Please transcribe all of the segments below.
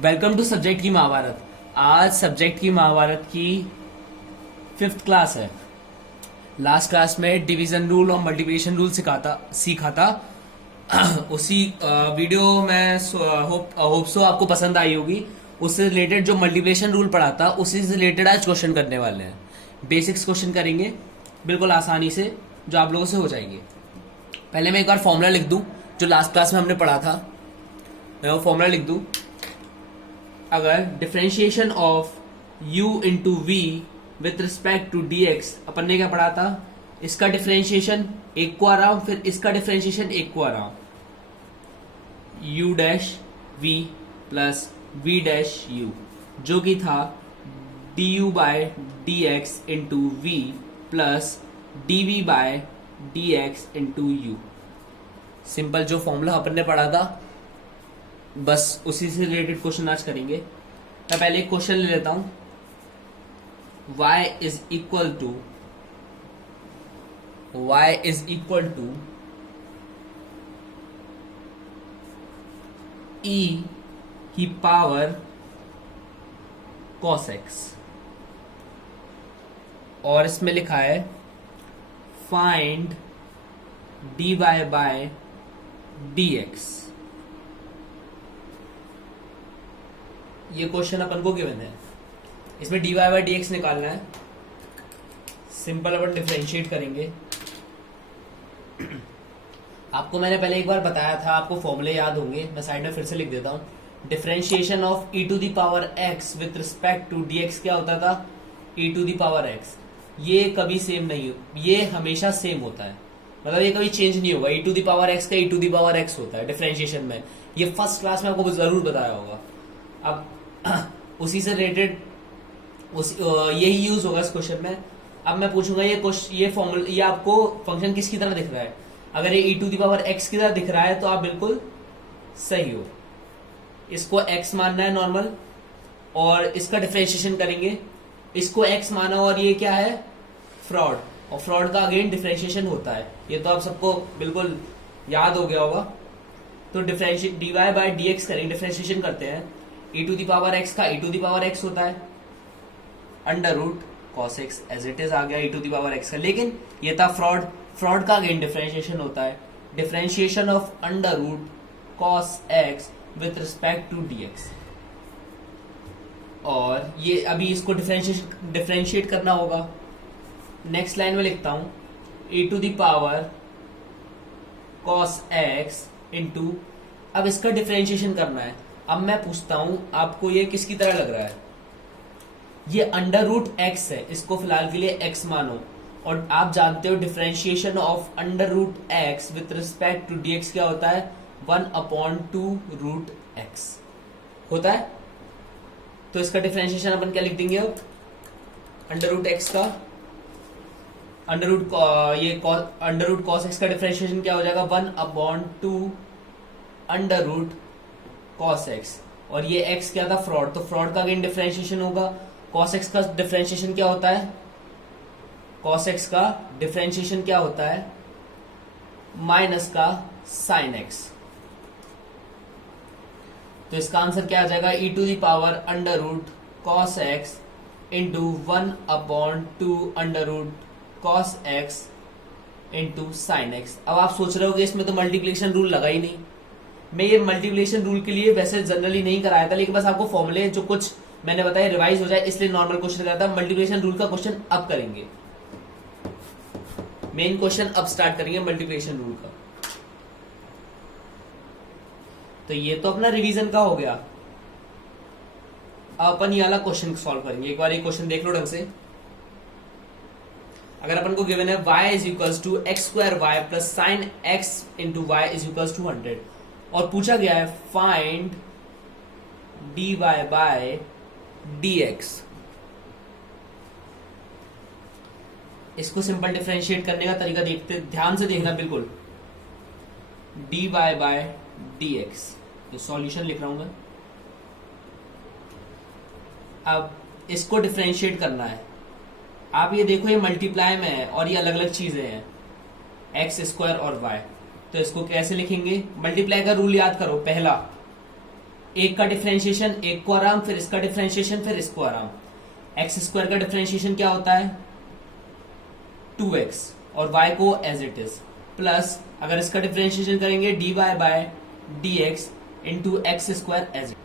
Welcome to subject की महाभारत। आज subject की महाभारत की 5th क्लास है। लास्ट क्लास में डिवीजन रूल और मल्टीप्लिकेशन रूल सीखा था। उसी वीडियो में होप सो आपको पसंद आई होगी। उससे रिलेटेड जो मल्टीप्लिकेशन रूल पढ़ा था उसी से रिलेटेड आज क्वेश्चन करने वाले हैं। बेसिक्स क्वेश्चन करेंगे बिल्कुल आसानी से, जो आप लोगों से हो जाएंगे। पहले मैं एक बार फॉर्मूला लिख दूं जो लास्ट क्लास में हमने पढ़ा था। मैं वो फॉर्मूला लिख दूं। अगर differentiation of u into v with respect to d x, अपन ने क्या पढ़ा था, इसका डिफरेंशिएशन एक को आ रहा हूं, फिर इसका डिफरेंशिएशन एक को आ रहा हूं, u dash v plus v dash u, जो कि था du by d x into v plus dv by d x into u. Simple जो फॉर्मूला अपन ने पढ़ा था, बस उसी से रिलेटेड क्वेश्चन आज करेंगे। मैं पहले एक क्वेश्चन ले लेता हूं। y is equal to e की पावर cos x, और इसमें लिखा है फाइंड dy बाय dx। ये क्वेश्चन अपन को गिवन है, इसमें dy बाय dx निकालना है। सिंपल अपन डिफरेंशिएट करेंगे। आपको मैंने पहले एक बार बताया था, आपको फॉर्मूले याद होंगे, मैं साइड में फिर से लिख देता हूं। Differentiation of e to the power x with respect to dx क्या होता था, e to the power x। ये कभी सेम नहीं हो, ये हमेशा सेम होता है, मतलब ये कभी चेंज नहीं होगा। e to the power x का e to the power x होता है डिफरेंशिएशन में। ये फर्स्ट क्लास में आपको जरूर बताया होगा। अब उसी से रिलेटेड यही यूज होगा इस क्वेश्चन में। अब मैं पूछूंगा ये फॉर्मूला, ये आपको फंक्शन किसकी तरह दिख रहा है। अगर ये e to the power x की तरह दिख रहा है तो आप बिल्कुल सही हो। इसको x मानना है नॉर्मल, और इसका डिफरेंशिएशन करेंगे। इसको x माना और ये क्या है, फ्रॉड, और फ्रॉड का अगेन डिफरेंशिएशन होता है। ये तो आप सबको बिल्कुल याद हो गया होगा। तो डिफरेंशिएट dy बाय dx करेंगे, डिफरेंशिएशन करते हैं। e to the power x का e to the power x होता है, under root cos x as it is आ गया e to the power x का। लेकिन ये था फ्रॉड, फ्रॉड का अगेन डिफरेंशिएशन होता है, differentiation of under root cos x with respect to dx। और ये अभी इसको डिफरेंशिएट करना होगा। नेक्स्ट लाइन में लिखता हूं e to the power cos x into, अब इसका डिफरेंशिएशन करना है। अब मैं पूछता हूं आपको ये किसकी तरह लग रहा है, ये अंडर रूट x है, इसको फिलहाल के लिए x मानो। और आप जानते हो differentiation of under root x with respect to dx क्या होता है, 1/2 रूट x होता है। तो इसका डिफरेंशिएशन अपन क्या लिख देंगे, अब अंडर रूट x का अंडर रूट cos x का डिफरेंशिएशन क्या हो जाएगा, 1/2 अंडर रूट cos x। और ये x क्या था, फ्रॉड, तो फ्रॉड का अगेन डिफरेंशिएशन होगा। cos x का डिफरेंशिएशन क्या होता है, cos x का डिफरेंशिएशन क्या होता है, माइनस का sin x। तो इसका आंसर क्या आ जाएगा, e to the power under root cos x into 1/2 under root cos x into sin x। अब आप सोच रहे हो कि इसमें तो मल्टीप्लिकेशन रूल लगा ही नहीं। मैं ये मल्टीप्लिकेशन रूल के लिए वैसे जनरली नहीं कराया था, लेकिन बस आपको फॉर्मूले जो कुछ मैंने बताया रिवाइज हो जाए, इसलिए नॉर्मल क्वेश्चन कराया था। मल्टीप्लिकेशन रूल का क्वेश्चन अब करेंगे, मेन क्वेश्चन अब स्टार्ट करेंगे मल्टीप्लिकेशन रूल का। तो ये तो अपना रिवीजन का हो गया। अब अपन ये वाला क्वेश्चन सॉल्व करेंगे। एक बार ये क्वेश्चन देख लो ढंग से। अगर अपन को गिवन है y is equals to x square y plus sine x into y is equals to 100, और पूछा गया है फाइंड dy बाय dx। इसको सिंपल डिफरेंशिएट करने का तरीका देखते, ध्यान से देखना बिल्कुल। dy बाय dx, ये सॉल्यूशन लिख रहा हूं मैं। अब इसको डिफरेंशिएट करना है। आप ये देखो, ये मल्टीप्लाई में है और ये अलग अलग चीजें हैं, एक्स स्क्वायर और वाई। तो इसको कैसे लिखेंगे, मल्टीप्लाई का रूल याद करो। पहला एक का डिफरेंशिएशन एक को आराम, फिर इसका डिफरेंशिएशन फिर इसको आराम। एक्स स्क्वायर का डिफरेंशिएशन क्या होता है 2x और y को एज इट इज, प्लस अगर इसका डिफरेंशिएशन करेंगे dy by d x into x square as it.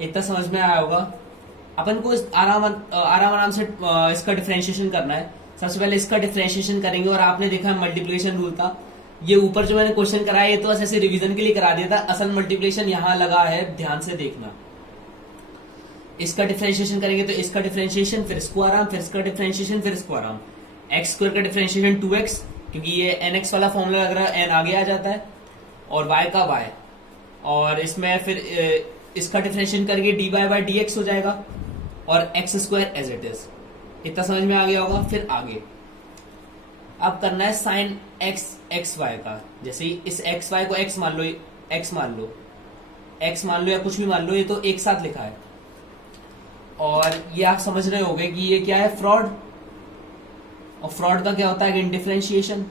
इतना समझ में आया होगा। अपन को आराम से इसका डिफरेंशिएशन करना है। सबसे पहले इसका डिफरेंशिएशन करेंगे और आपने देखा मल्टीप्लिकेशन रूल था। ये ऊपर जो मैंने क्वेश्चन कराया ये तो बस ऐसे रिवीजन के लिए करा दिया था, असल मल्टीप्लिकेशन यहां लगा है, ध्यान से देखना। इसका डिफरेंशिएशन करेंगे तो इसका डिफरेंशिएशन फिर इसको आराम, फिर इसका डिफरेंशिएशन फिर इसको आराम। एक्स स्क्वायर का डिफरेंशिएशन 2x, क्योंकि ये nx वाला फॉर्मूला लग रहा है, n आगे आ जाता है, और y का y, और इसमें फिर इसका डिफरेंशिएशन करके dy बाय dx हो जाएगा और x square as it is. इतना समझ में आ गया होगा। फिर आगे अब करना है साइन एक्स एक्स वाई का। जैसे इस एक्स वाई को एक्स मान लो, एक्स मान लो, एक्स मान लो या कुछ भी मान लो, ये तो एक साथ लिखा है। और ये आप समझ रहे होगे कि ये क्या है फ्रॉड, और फ्रॉड का क्या होता है अगेन डिफरेंशिएशन,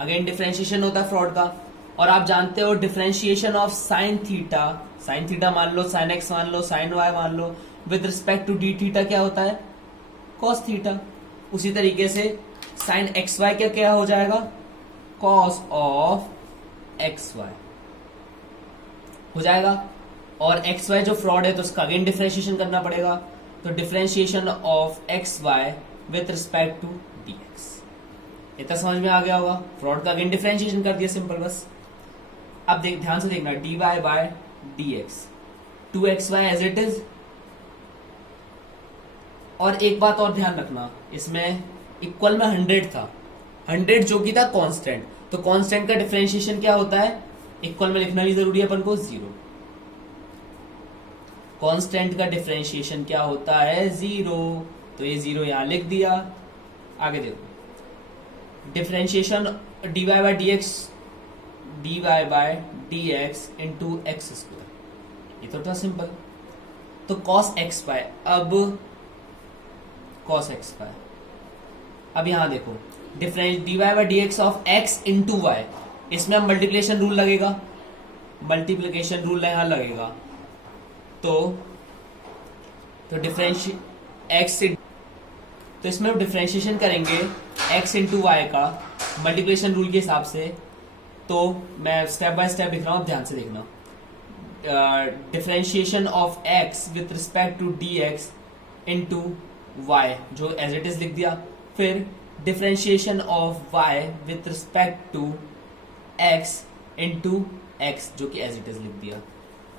अगेन डिफरेंशिएशन होता है फ्रॉड का। और आप जानते हो डिफरेंशिएशन ऑफ साइन थीटा मान लो, साइन एक्स मान लो, साइन वाई मान लो, with respect to d theta क्या होता है कॉस थीटा। उसी तरीके से साइन एक्स वाई क्या क्या हो जाएगा कॉस ऑफ एक्स वाई हो जाएगा। और एक्स वाई जो फ्रॉड है तो उसका अगेन डिफरेंशिएशन करना पड़ेगा, तो differentiation of x y with respect to d x. इतना समझ में आ गया होगा। फ्रॉड का अगेन डिफरेंशिएशन कर दिया सिंपल बस। अब ध्यान से देखना, d y by d x, 2xy as it is. और एक बात और ध्यान रखना, इसमें इक्वल में 100 था, 100 जो कि था कांस्टेंट, तो कांस्टेंट का डिफरेंशिएशन क्या होता है इक्वल में लिखना भी जरूरी है अपन को, 0। कांस्टेंट का डिफरेंशिएशन क्या होता है 0, तो ये 0 यहां लिख दिया। आगे देखो differentiation dy by dx into x square, ये तो था सिंपल। तो cos x बाय, अब cos x बाय, अब यहां देखो difference dy by dx of x into y, इसमें अब मल्टीप्लिकेशन रूल लगेगा, मल्टीप्लिकेशन रूल यहां लगेगा। तो एक्स, तो इसमें डिफरेंशिएशन करेंगे x इंटू वाई का मल्टीप्लिकेशन रूल के हिसाब से। तो मैं स्टेप बाय स्टेप लिख रहा हूं, ध्यान से देखना। Differentiation of x with respect to dx into y, जो एज इट इज लिख दिया। फिर differentiation of y with respect to x into x, जो कि एज इट इज लिख दिया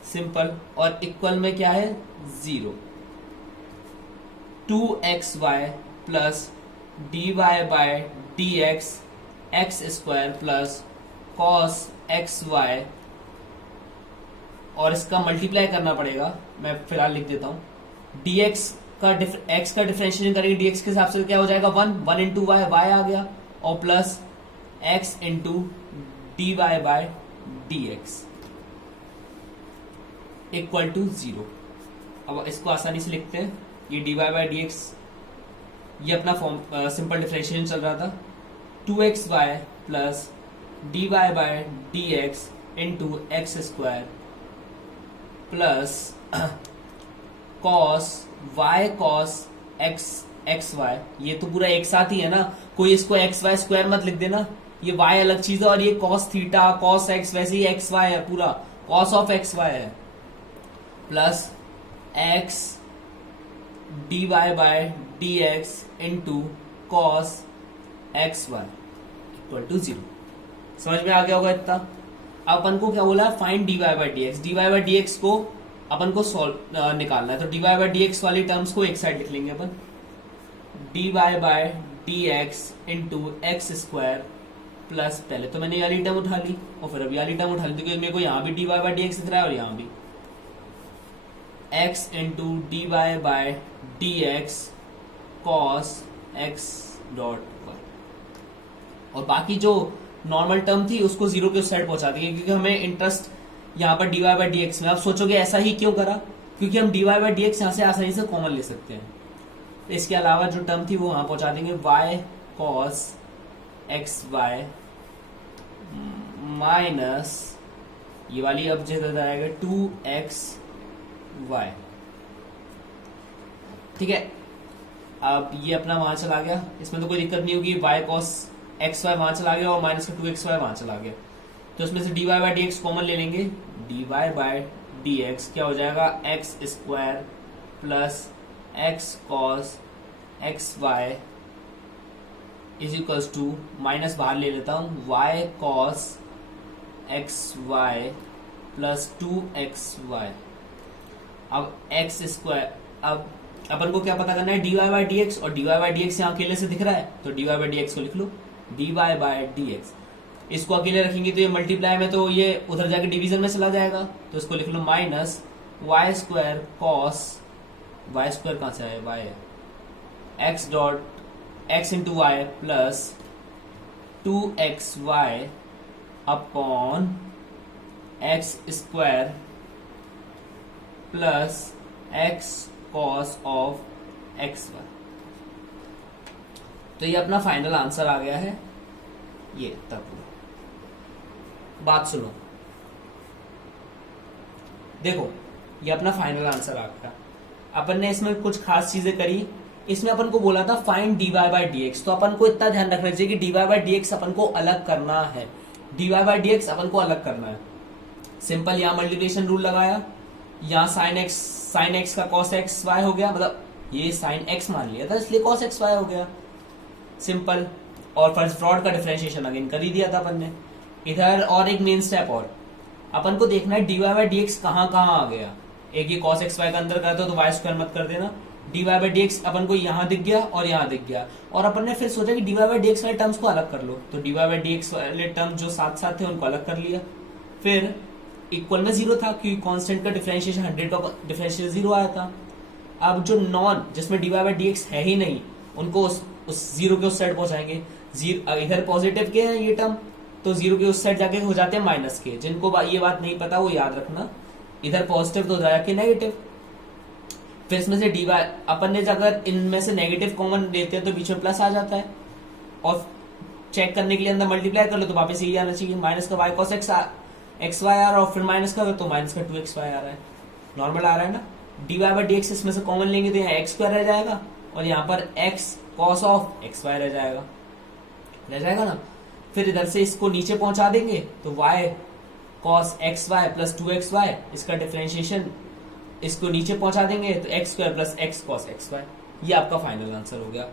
सिंपल। और इक्वल में क्या है 0, 2xy plus dy by dx x square plus cos xy, और इसका मल्टीप्लाई करना पड़ेगा, मैं फिलहाल लिख देता हूं। dx का x का डिफरेंशिएशन करेंगे dx के हिसाब से क्या हो जाएगा 1 इंटू वाई, वाई आ गया, और plus x into d y by d x equal to 0। अब इसको आसानी से लिखते हैं, ये d y by d x, ये अपना फॉर्म सिंपल डिफरेंशिएशन चल रहा था, 2xy plus d y by d x into x square plus cos y cos x y, ये तो पूरा एक साथ ही है ना, कोई इसको एक्स वाई स्क्वायर मत लिख देना, ये वाई अलग चीज है और ये कॉस थीटा कॉस एक्स, वैसे ही एक्स वाई है, पूरा कॉस ऑफ एक्स वाई है, plus x d y by d x into cos x y equal to 0। समझ में आ गया होगा इतना। अपन को क्या बोला, find d y by d x. D y by d x को अपन को सॉल्व निकालना है, तो d y by d x वाली टर्म्स को एक साइड लिख लेंगे अपन, d y by d x into x square plus, पहले तो मैंने ये वाली टर्म उठा ली और फिर अब ये वाली टर्म उठा ली, क्योंकि मेरे को यहाँ भी d y by d x दिख रहा है और यहाँ भी x into d y by d x cos x dot y, और बाकी जो नॉर्मल टर्म थी उसको 0 के उस साइड पहुंचा देंगे, क्योंकि हमें इंटरेस्ट यहाँ पर d y by d x में। आप सोचोगे ऐसा ही क्यों करा, क्योंकि हम d y by d x यहाँ से आसानी से कॉमन ले सकते हैं। तो इसके अलावा जो टर्म थी वो वहां पहुंचा देंगे, y cos x y minus ये वाली अब जगह आएगा 2xy। ठीक है, अब ये अपना वहां चला गया, इसमें तो कोई दिक्कत नहीं होगी, y cos xy वहां चला गया और माइनस का 2xy वहां चला गया। तो इसमें से dy by d x common ले लेंगे, dy बाई डी एक्स क्या हो जाएगा, x square plus x cos x y is equals to, minus बाहर ले लेता हूँ, y cos x y plus 2xy। अब एक्स स्क्वायर, अब अपन को क्या पता करना है, dy बाई डी एक्स, और dy बाई डी एक्स यहाँ अकेले से दिख रहा है तो dy बाई डी एक्स को लिख लो, dy बाई डी एक्स। इसको अकेले रखेंगे तो ये मल्टीप्लाई में तो ये उधर जाके डिवीजन में चला जाएगा, तो इसको लिख लो minus y square cos, y square कहाँ से आया, y x dot x into y plus 2xy upon x square plus x cos of x y. तो ये अपना फाइनल आंसर आ गया है। ये तब बात सुनो, देखो ये अपना फाइनल आंसर आ गया। अपन ने इसमें कुछ खास चीजें करी, इसमें अपन को बोला था find dy by d x, तो अपन को इतना ध्यान रखना चाहिए कि dy बाई डी एक्स अपन को अलग करना है, dy बाई डी एक्स अपन को अलग करना है। सिंपल यहाँ मल्टीप्लिकेशन रूल लगाया, यहाँ साइन एक्स का कॉस एक्स वाई हो गया, मतलब ये साइन एक्स मान लिया था इसलिए कॉस एक्स वाई हो गया, सिंपल। और फर्स्ट फ्रॉड का डिफरेंशिएशन अगेन कर ही दिया था अपन ने इधर। और एक मेन स्टेप और अपन को देखना है dy बाई डी एक्स कहाँ आ गया। एक ये कॉस एक्स वाई का अंदर करते हो तो वाई स्क्वायर मत कर देना, dy बाई डी एक्स अपन को यहाँ दिख गया और यहाँ दिख गया, और अपन ने फिर सोचा कि dy बाई डी एक्स वाले टर्म्स को अलग कर लो, तो dy बाई डी एक्स वाले टर्म जो साथ साथ थे उनको अलग कर लिया। फिर इक्वल में 0 था क्योंकि कांस्टेंट का डिफरेंशिएशन 100 का डिफरेंशिएशन 0 आया था। अब जो नॉन जिसमें dy बाई डी एक्स है ही नहीं उनको उस 0 के उस साइड पहुंचाएंगे। इधर पॉजिटिव के हैं ये टर्म तो 0 के उस साइड जाके हो जाते हैं माइनस के, जिनको ये बात नहीं पता वो याद रखना, इधर पॉजिटिव तो जाके नेगेटिव। फिर इसमें से dy अपन ने अगर इनमें से नेगेटिव कॉमन लेते हैं तो बीच में प्लस आ जाता है, और चेक करने के लिए अंदर मल्टीप्लाई कर लो तो वापस यही आना चाहिए, माइनस का y cos एक्स वाई आ रहा है और फिर माइनस का तो माइनस का 2xy आ रहा है, नॉर्मल आ रहा है ना। dy बाई डी एक्स इसमें से कॉमन लेंगे तो यहाँ एक्स स्क्वायर रह जाएगा और यहाँ पर x cos of x y रह जाएगा ना। फिर इधर से इसको नीचे पहुंचा देंगे तो y cos x y plus 2xy, इसका डिफरेंशिएशन इसको नीचे पहुंचा देंगे तो x square plus x cos x y. ये आपका फाइनल आंसर हो गया।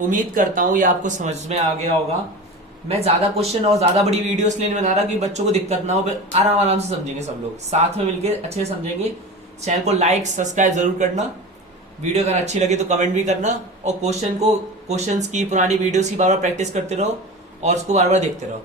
उम्मीद करता हूँ ये आपको समझ में आ गया होगा। मैं ज्यादा क्वेश्चन और ज्यादा बड़ी वीडियोस नहीं बना रहा कि बच्चों को दिक्कत ना हो, आराम से समझेंगे, सब लोग साथ में मिलकर अच्छे से समझेंगे। चैनल को लाइक सब्सक्राइब जरूर करना, वीडियो अगर अच्छी लगी तो कमेंट भी करना, और क्वेश्चंस की पुरानी वीडियोस की बार बार प्रैक्टिस करते रहो और उसको बार बार देखते रहो।